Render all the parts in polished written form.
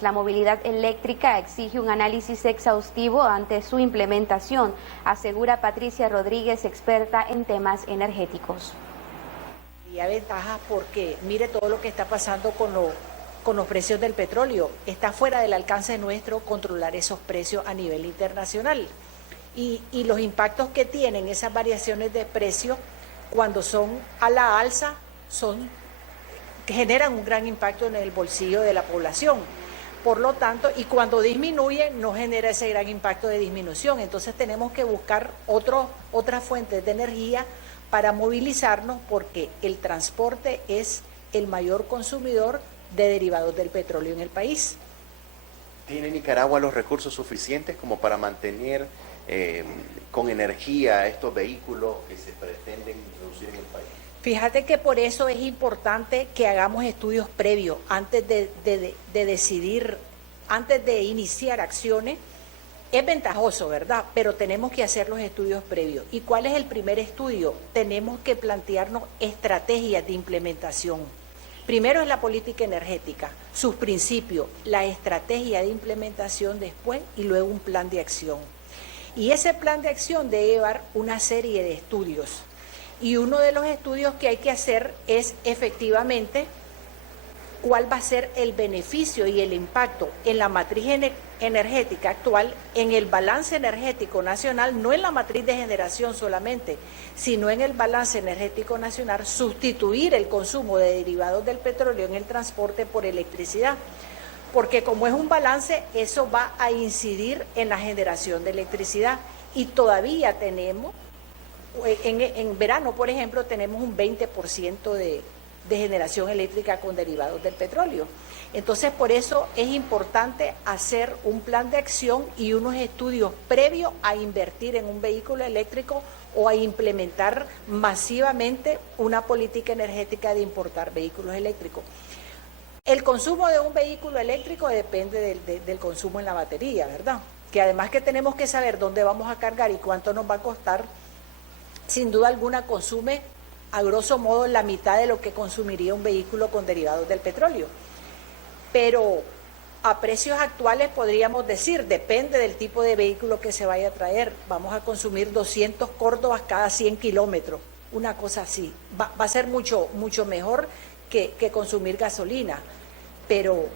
La movilidad eléctrica exige un análisis exhaustivo ante su implementación, asegura Patricia Rodríguez, experta en temas energéticos. Y hay ventajas porque mire todo lo que está pasando con los precios del petróleo. Está fuera del alcance nuestro controlar esos precios a nivel internacional. Y los impactos que tienen esas variaciones de precios cuando son a la alza generan un gran impacto en el bolsillo de la población. Por lo tanto, y cuando disminuye, no genera ese gran impacto de disminución. Entonces tenemos que buscar otras fuentes de energía para movilizarnos, porque el transporte es el mayor consumidor de derivados del petróleo en el país. ¿Tiene Nicaragua los recursos suficientes como para mantener con energía estos vehículos que se pretenden introducir en el país? Fíjate que por eso es importante que hagamos estudios previos antes de decidir, antes de iniciar acciones. Es ventajoso, ¿verdad? Pero tenemos que hacer los estudios previos. ¿Y cuál es el primer estudio? Tenemos que plantearnos estrategias de implementación. Primero es la política energética, sus principios, la estrategia de implementación después y luego un plan de acción. Y ese plan de acción debe llevar una serie de estudios. Y uno de los estudios que hay que hacer es efectivamente cuál va a ser el beneficio y el impacto en la matriz energética actual, en el balance energético nacional, no en la matriz de generación solamente, sino en el balance energético nacional, sustituir el consumo de derivados del petróleo en el transporte por electricidad. Porque como es un balance, eso va a incidir en la generación de electricidad. Y todavía tenemos, en verano, por ejemplo, tenemos un 20% de generación eléctrica con derivados del petróleo. Entonces, por eso es importante hacer un plan de acción y unos estudios previos a invertir en un vehículo eléctrico o a implementar masivamente una política energética de importar vehículos eléctricos. El consumo de un vehículo eléctrico depende del consumo en la batería, ¿verdad? Que además que tenemos que saber dónde vamos a cargar y cuánto nos va a costar, sin duda alguna consume a grosso modo la mitad de lo que consumiría un vehículo con derivados del petróleo. Pero a precios actuales podríamos decir, depende del tipo de vehículo que se vaya a traer, vamos a consumir 200 córdobas cada 100 kilómetros, una cosa así. Va a ser mucho mejor que consumir gasolina, pero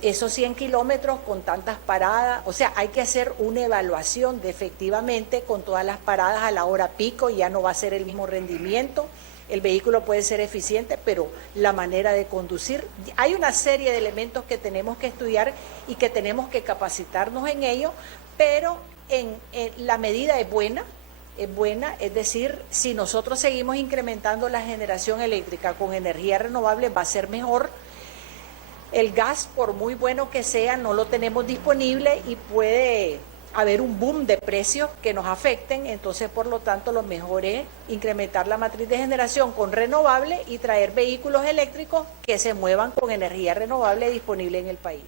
esos 100 kilómetros con tantas paradas, o sea, hay que hacer una evaluación de efectivamente con todas las paradas a la hora pico, ya no va a ser el mismo rendimiento, el vehículo puede ser eficiente, pero la manera de conducir, hay una serie de elementos que tenemos que estudiar y que tenemos que capacitarnos en ello, pero la medida es buena, es decir, si nosotros seguimos incrementando la generación eléctrica con energía renovable va a ser mejor. El gas, por muy bueno que sea, no lo tenemos disponible y puede haber un boom de precios que nos afecten, entonces por lo tanto lo mejor es incrementar la matriz de generación con renovable y traer vehículos eléctricos que se muevan con energía renovable disponible en el país.